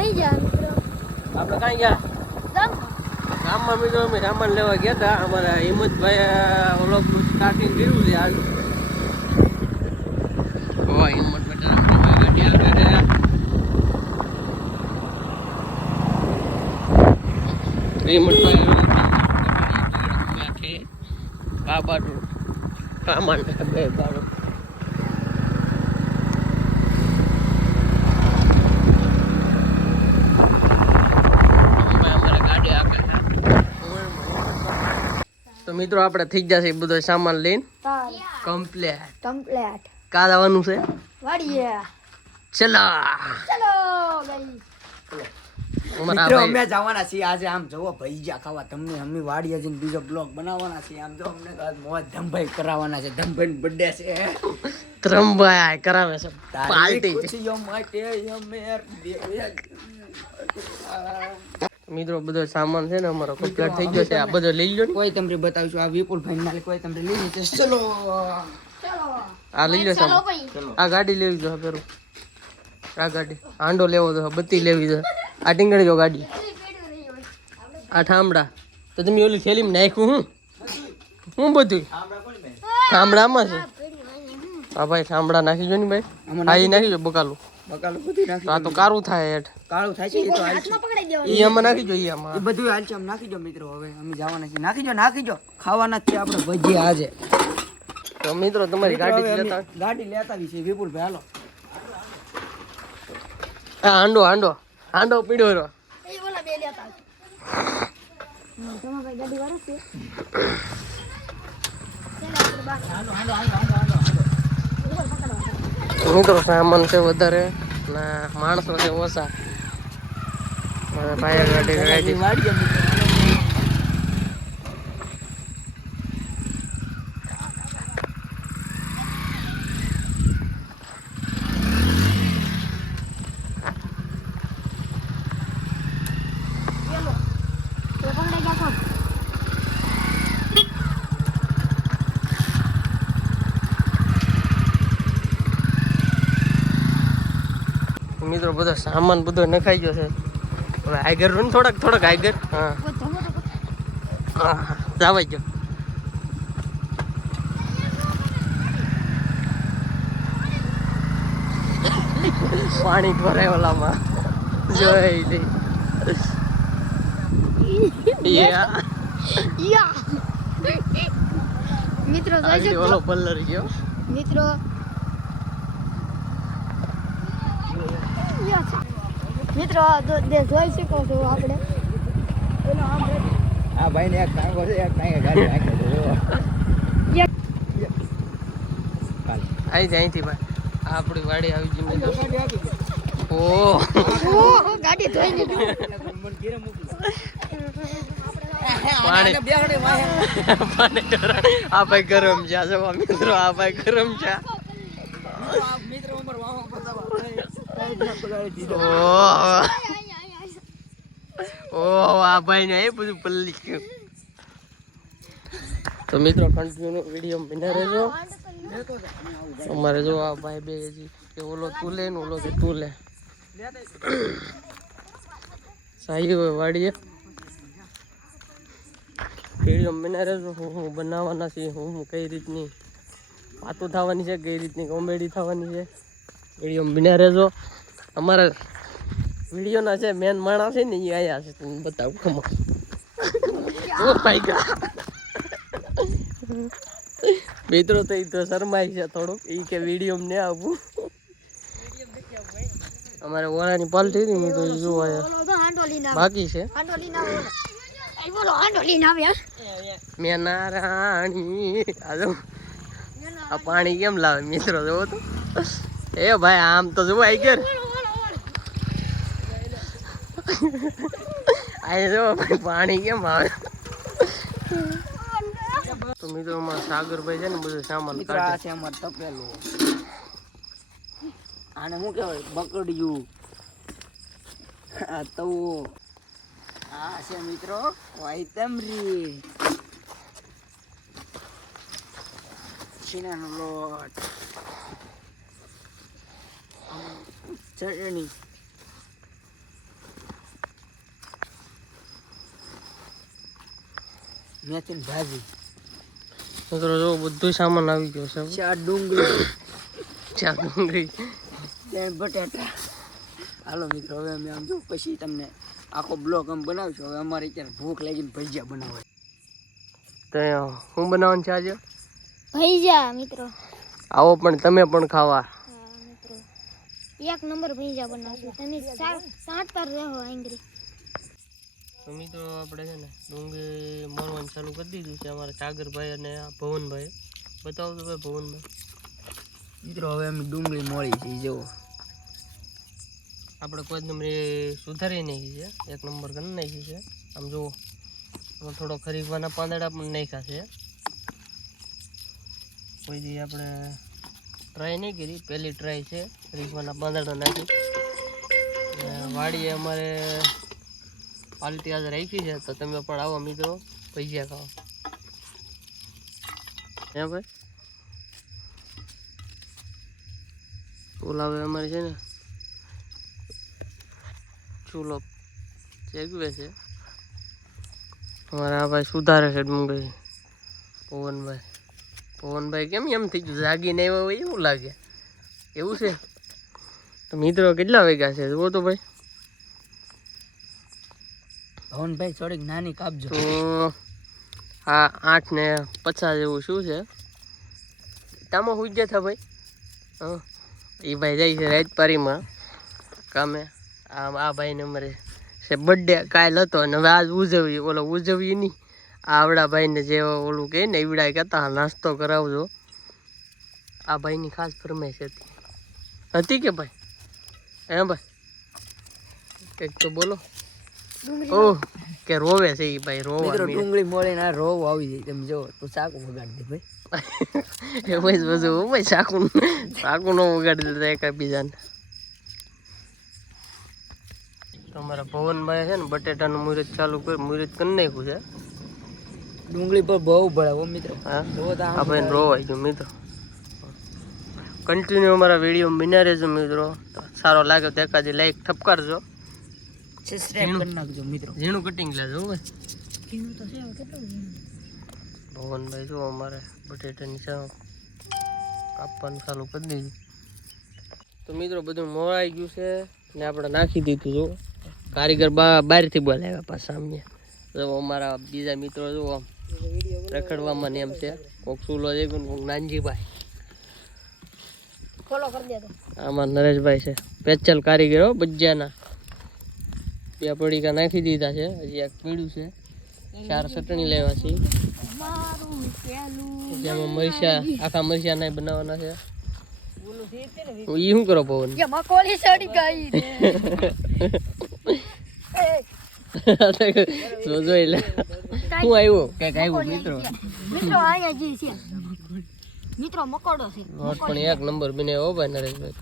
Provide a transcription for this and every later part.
વહી જા મિત્રો. આપણે કાંઈ ગયા ગામમાં મિત્રો અમે સામાન લેવા ગયા હતા. અમારા હિંમતભાઈ ઓલો સ્ટાર્ટિંગ કર્યું છે આજ. હિંમતભાઈ ગાડી આવે હિંમતભાઈ બાબાનું સામાન બે બારો તો મિત્રો આપણે થઈ જશે બધો સામાન લઈને કમ્પ્લીટ કા જવાનું છે વાડીએ. ચલો મિત્રો અમે જવાના છીએ આજે. આમ જોવો ભજીયા ખાવા તમને. અમે વાડીએ જઈને બીજો બ્લોગ બનાવવાના છીએ. આમ જો અમને મોજ ધમભાઈ કરાવવાના છે. ધમભાઈ બર્થડે છે. ધમભાઈ કરાવે છે પાર્ટી. ખુશીઓ માટે અમે મિત્રો બધો સામાન છે ને અમારો કમ્પ્લીટ થઈ ગયો છે. આ બધો લઈ લો ને. કોઈ તમને બતાવીશું. આ વિપુલ ભાઈ નાલે કોઈ તમને લઈ જશે. ચલો આ લઈ લો સામાન. આ ગાડી લેવી જો પેરું. આ ગાડી હાંડો લેવો તો બત્તી લેવી છે. આ ટીંગડી જો ગાડી. આ ઠામડા તો તમે ઓલી થેલીમાં નાખ્યું હું બધું ઠામડામાં છે. હા ભાઈ ઠામડા નાખી જો ને ભાઈ. હા એ નાખી જો બકાલું. બકાલું બધું નાખી. આ તો કારું થાય હેઠ. કાળું થાય છે એ તો હાલ છે. ઈ આમાં નાખી જો. ઈ આમાં એ બધું હાલ છે. આમ નાખી દો મિત્રો. હવે અમે જવાના છીએ. નાખી દો ખાવાના છે આપણે ભજીયા આજે. તો મિત્રો તમારી ગાડી લેતા લેતા આવી છે વિપુલભાઈ. હાલો આ હાંડો પીડ્યો રહ્યો. એ બોલા બે લેતા. તમારા ભાઈ ગાડી વાળો છે. મિત્રો સામાન છે વધારે ના માણસો છે ઓછા. ફાયર ગાડી મિત્રો બધો સામાન બધો નખાઈ ગયો છે. હવે આગળ ને થોડાક આગળ. હા જવાઈ ગયો. પાણી ભરાય ઓલામાં જોઈ દે. મિત્રો જોઈ શકો ઓલો પલ્લર ગયો મિત્રો. મિત્રો જોઈ શકો છો આપણે. આ ભાઈ ને એક ટાંગો છે. એક ટાંગે ગાડી નાખે છે. અહીંથી ભાઈ આપણી વાડી આવી ગઈ. ગાડી ધોઈ લીધી. આ ભાઈ ગરમ છે. મિત્રો આ ભાઈ ગરમ છે. આ ભાઈ ને એ બધું પલ્લી ગયું. તો મિત્રો કન્ટિન્યુ વિડીયો બના રહેજો. અમારે જો આ ભાઈ બે કે ઓલો તું લે ને ઓલો કે તું લે. સાહી હોય વાડીએ વિડીયો બના રહેજો. હું બનાવવાના છે. હું કઈ રીતની વાતો થવાની છે, કઈ રીતની કોમેડી થવાની છે. વિડીયો બના રહેજો. અમારા વિડીયોના છે મેન માણસ છે ને એ આયા છે. તમને બતાવું ખમો. મિત્રો તો એ તો શરમાય છે થોડુંક. એ કે વિડીયો ને આવું. અમારે ઓળાની પાલટી હતી તો જોવા બાકી છે. મેના રાણી આ પાણી કેમ લાવે મિત્રો જોવો તો. એ ભાઈ આમ તો જોવો આઈ ગયો. આ જો ભાઈ પાણી કેમ આવે. તો મિત્રો અમારા સાગરભાઈ છે ને બધું સામાન કાઢે છે. અમારે તપેલું આને શું કહેવાય બકડિયું. આ તો આ છે મિત્રો વાઈતમરી છીનાનો લોટ ચટણી મેથીની ભાજી, મિત્રો જો બધું સામાન આવી ગયો છે. 4 ડુંગળી, 4 ડુંગળી, 3 બટાટા. હાલો મિત્રો હવે અમે આમ જો પછી તમને આખો બ્લોગ આમ બનાવશું. હવે અમારે અત્યારે ભૂખ લાગીને ભજીયા બનાવવા. તો હું બનાવવાનું છે આજે ભૈજા મિત્રો. આવો પણ તમે પણ ખાવા. હા મિત્રો, એક નંબર ભૈજા બનાવશું. તમે સાંટતા રહો આંગરી. તો મિત્રો આપણે છે ને ડુંગળી મોરવાનું ચાલુ કરી દીધું છે અમારા સાગરભાઈ અને ભવનભાઈ. બતાવો તો ભાઈ ભવનભાઈ. મિત્રો હવે અમે ડુંગળી મોળી છે જુઓ. આપણે કોઈ નંબર સુધારી નાખી છે, એક નંબર કરી નાખી છે. આમ જુઓ થોડો ખરીદવાના પાંદડા પણ નાખ્યા છે. કોઈ દી આપણે ટ્રાય નહીં કરી, પહેલી ટ્રાય છે ખરીદવાના પાંદડા નાખી. વાડીએ અમારે પાલટી આજે રાખી છે, તો તમે પણ આવો મિત્રો ભજીયા ખાઓ. હે ભાઈ ઓલા હવે અમારે છે ને ચૂલો ચેગવે છે. અમારા આ ભાઈ સુધારે છે ડુંગળી. પવનભાઈ કેમ એમ થઈ ગયું, જાગીને આવ્યા હોય એવું લાગે. એવું છે તો મિત્રો કેટલા વાગ્યા છે જુઓ તો ભાઈ. ભવનભાઈ થોડીક નાની કાપજો. તો હા 8:50 જેવું શું છે. તામાં હુઈ ગયા હતા ભાઈ. હા એ ભાઈ જાય છે રાજપારીમાં કામે. આ ભાઈને અમારે છે બર્થડે કાલ હતો અને હવે આજ ઉજવીએ. ઓલો ઉજવીએ નહીં, આવડા ભાઈને જે ઓલું કહે ને એવડા કહેતા નાસ્તો કરાવજો. આ ભાઈની ખાસ ફરમાઈશ હતી કે ભાઈ? હે ભાઈ કંઈક તો બોલો. ઓહ કે રોવે છે એ ભાઈ. મિત્રો રોવા ડુંગળી મોળે ના રોવ આવી જાય. તમે જો તો ચાકુ વગાડી દે ભાઈ. એ ભાઈ બધું ભાઈ ચાકુ નો વગાડી દેતા એકબીજાને. તમારા ભવનભાઈ છે ને બટેટાનું મુહૂર્ત ચાલુ કરી નાખ્યું છે. ડુંગળી પર બહુ ભળાવો મિત્રો. હા જોવો તો આ ભાઈ રોવાઈ ગયું મિત્રો. કન્ટિન્યુ અમારા વિડીયો બન્યા રહેજો મિત્રો. સારો લાગે તો એકાદી લાઈક ઠપકારજો. સબસ્ક્રાઇબ કરી નાખજો મિત્રો. ઝીણું કટિંગ લેજો ભાઈ. ઘીનું તો છે કેટલું ઘીનું. ભવનભાઈ જો અમારે બટેટાની સાવ કાપવાનું ચાલુ કરી દીધું. તો મિત્રો બધું મોળાઈ ગયું છે ને આપણે નાખી દીધું. જો કારીગર બહારથી બોલાવ્યા પાછા અમને. જો અમારા બીજા મિત્રો જો આમ રખડવામાં ને એમ છે. કોક સુલો છે, કોક નાનજીભાઈ. ફોલો કરી દે તો. આમાં નરેશભાઈ છે પેચલ કારીગરો ભજીયાના. 2 પડીકા નાખી દીધા છે. હજી એક પીળું છે. 4 ચટણી લેવા છે. જેમાં મરચા આખા મરચા નહીં બનાવવાના છે. ઈ શું કરો પવન? મકોલી સડી ગઈ જોઈ લે હું આવ્યો કઈક આવ્યું મિત્રો. મિત્રો અહીંયા જે છે મિત્રો મકોડો છે. નોટ પણ એક નંબર બનાવ્યો ભાઈ નરેશભાઈ.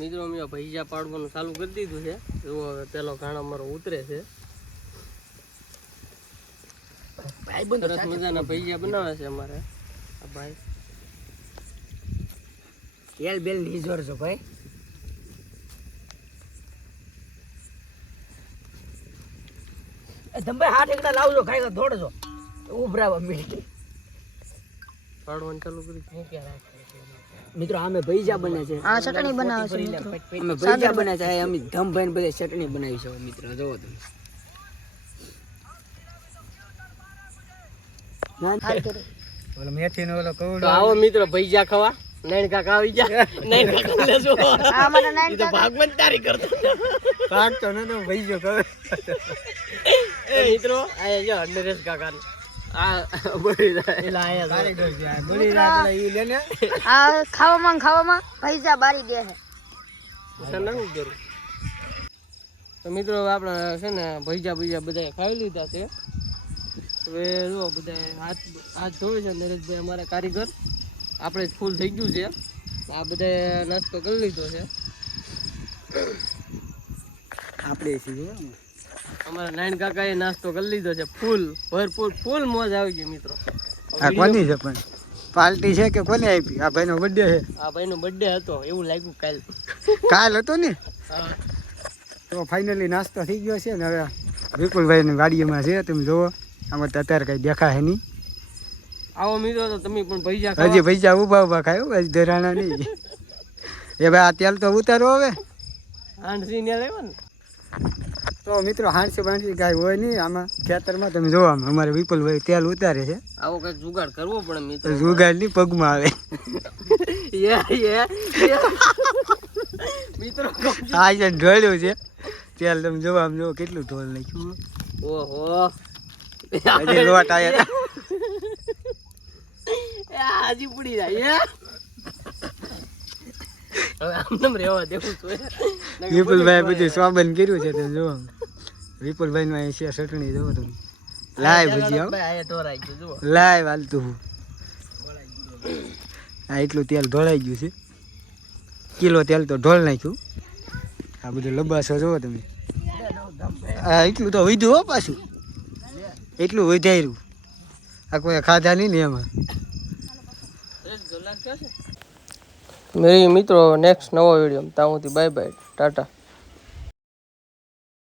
મિત્રો અમે ભજીયા પાડવાનું ચાલુ કરી દીધું છે. જુઓ હવે પેલો ઘાણો અમારો ઉતરે છે. સરસ મજાના ભજીયા બનાવે છે અમારે આ ભાઈ. તેલ બેલ નહીં જોરજો ભાઈ. તમે હાથ એકલા લાવજો, ખાઈ દોડજો ઉભરાવા મિનિટ. પાડવાનું ચાલુ કરી મિત્રો અમે ભજીયા બને છે. આ ચટણી બનાવે છે મિત્રો. અમે ભજીયા બને છે. અમે ધમભાઈ ને બધે ચટણી બનાવી છે મિત્રો. જોવો તમે. મેથી નો ઓલો તો આવો મિત્રો ભજીયા ખાવા. નૈન કાકા આવી ગયા. નૈન કાકા લેજો. આ મારા નાઈન તો ભાગવત તારી કરતો ભાગતો ન તો ભજીયો ખબર. એ મિત્રો આ જો નરેશ કાકા આ બોલી એલા આયા કારીગર છે. બોલી રાત ઈ લેને આ ખાવામાં પૈસા બારી ગયા છે. સનન કરું. તો મિત્રો આપણે છે ને ભજીયા બધા ખાઈ લીધા છે. હવે જો બધા હાથ ધોવે છે નરેશભાઈ અમારા કારીગર. આપણે ફૂલ થઈ ગયું છે. આ બધા નાસ્તો કરી લીધો છે આપણે છીએ. અમારા નાયણ કાકા એ નાસ્તો કરી લીધો છે. ભરપૂર ફૂલ મોજ આવી ગઈ મિત્રો. આ કોની છે પણ પાર્ટી છે કે કોને આપી? આ ભાઈનો બર્થડે છે. આ ભાઈનો બર્થડે હતો એવું લાગ્યું કાલ હતો ને. તો ફાઇનલી નાસ્તો થઈ ગયો છે ને હવે વિપુલભાઈની વાડીમાં છે તમે જોવો આમાં તો અત્યારે કઈ દેખાય નહીં આવો મિત્રો તો તમે પણ ભજીયા હજી પૈસા ઉભા ખાયો હજી ધરાણા નહીં એ ભાઈ આ તેલ તો ઉતારો હવે હાંડસી ને લેવા ને તો મિત્રો હાંડસી બાંડસી કાંઈ હોય નહીં આમાં ખેતરમાં તમે જોવો અમારે વિપુલભાઈ તેલ ઉતારે છે આવો કઈક જુગાડ કરવો પડે મિત્રો જુગાડ નહીં પગમાં આવે મિત્રો આ છે ઢોળ્યું છે તેલ તમે જોવો આમ જોવો કેટલું ઢોળ નાખ્યું ઓહો હજી લોટ આવ્યા હાજી પડી જાય હવે આમ રેવા દેવું જોઈએ વિપુલભાઈ બધું સ્વાબન કર્યું છે તમે જોવો વિપુલભાઈ નું અહીં છે ચટણી જોવો તમે લાય ભજીયા લાય હાલતું હા એટલું તેલ ઢોળાઈ ગયું છે કિલો તેલ તો ઢોળ નાખ્યું આ બધું લબાસો જોવો તમે હા એટલું તો વધ્યું હો પાછું એટલું વધાર્યું આ કોઈ ખાધા નહીં ને એમાં મેરી મિત્રો નેક્સ્ટ નવો વિડીયો ત્યાં સુધી બાય બાય ટાટા